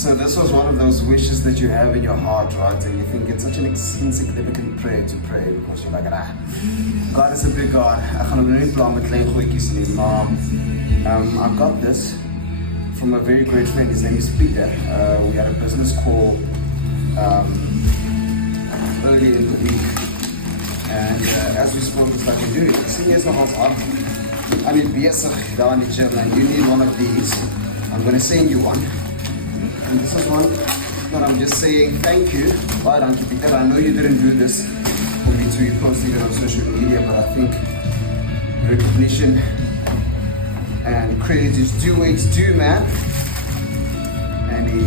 So this was one of those wishes that you have in your heart, right? And you think it's such an insignificant prayer to pray because you're like, God is a big God. I got this from a very great friend. His name is Peter. We had a business call early in the week. And as we spoke, it's like, dude, sing yourself off. I mean, besig daar in die gym, and you need one of these. I'm going to send you one. And this is one that I'm just saying thank you. Well, thank you, Peter. I know you didn't do this for me to post it on social media, but I think recognition and credit is due where it's due, man. And he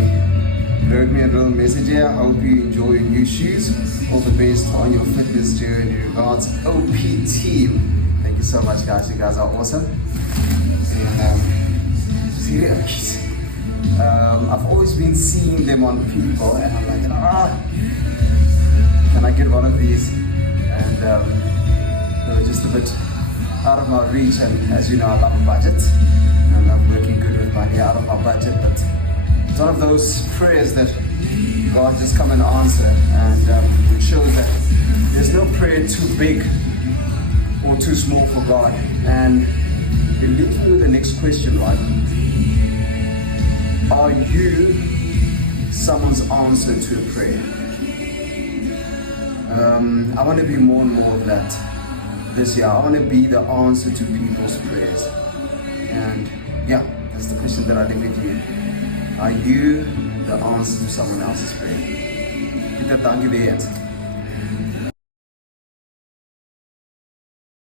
wrote me a little message here. I hope you enjoy your new shoes. All the best on your fitness journey. Regards, OP team. Thank you so much, guys. You guys are awesome. And seriously. I've always been seeing them on people, and I'm like, can I get one of these? And they were just a bit out of my reach. And as you know, I love a budget, and I'm working good with money out of my budget. But it's one of those prayers that God just come and answer, and it shows that there's no prayer too big or too small for God. And it leads me to the next question, right? Are you someone's answer to a prayer? I want to be more and more of that this year. I want to be the answer to people's prayers. And yeah, that's the question that I leave with you. Are you the answer to someone else's prayer? Peter, dankie weer eens.